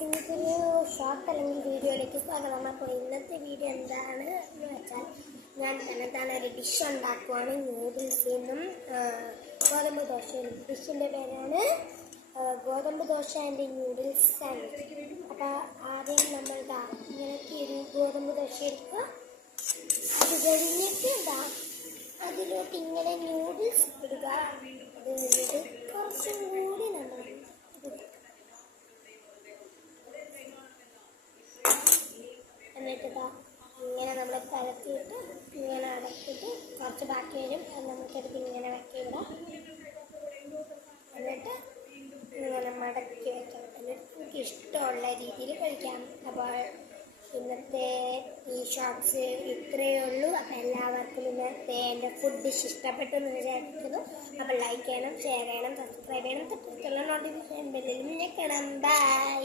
Guys, ഇന്നത്തൊരു short അല്ലെങ്കിൽ വീഡിയോയിലേക്ക് സ്വാഗതം. അപ്പോൾ ഇന്നത്തെ വീഡിയോ എന്താണ് എന്ന് വെച്ചാൽ, ഞാൻ തന്നെത്താണ് ഒരു ഡിഷ് ഉണ്ടാക്കുവാണ്. നൂഡിൽസിൽ നിന്നും ഗോതമ്പ് ദോശയിൽ. ഡിഷിൻ്റെ പേരാണ് ഗോതമ്പ് ദോശ ആൻഡ് നൂഡിൽസ് സാൻഡ്വിച്ച്. അപ്പോൾ ആദ്യം നമ്മൾ ഇങ്ങനത്തെ ഒരു ഗോതമ്പ് ദോശ എടുക്കുക. അത് കഴിഞ്ഞിട്ട് അതിലോട്ട് ഇങ്ങനെ നൂഡിൽസ് ഇടുക. അത് കഴിഞ്ഞിട്ട് കുറച്ചും കൂടി നമ്മൾ എന്നിട്ട് ഇങ്ങനെ നമ്മൾ പരത്തിയിട്ട് ഇങ്ങനെ അടച്ചിട്ട് കുറച്ച് ബാക്കി വരും. അത് നമുക്കെടുത്ത് ഇങ്ങനെ വെക്കിവിടാം. എന്നിട്ട് ഇങ്ങനെ മടക്കി വെക്കണം. എന്നിട്ട് നമുക്ക് ഇഷ്ടമുള്ള രീതിയിൽ കഴിക്കാം. അപ്പോൾ ഇന്നത്തെ ഈ ഷോർട്സ് ഇത്രയേ ഉള്ളൂ. അപ്പോൾ എല്ലാവർക്കും ഇന്നത്തെ എൻ്റെ ഫുഡ് ഡിഷ് ഇഷ്ടപ്പെട്ടു എന്ന് വിചാരിക്കുന്നു. അപ്പോൾ ലൈക്ക് ചെയ്യണം, ഷെയർ ചെയ്യണം, സബ്സ്ക്രൈബ് ചെയ്യണം, തൊട്ടടുത്തുള്ള നോട്ടിഫിക്കേഷൻ ബെല്ലിലും ഞെക്കണം. ബൈ.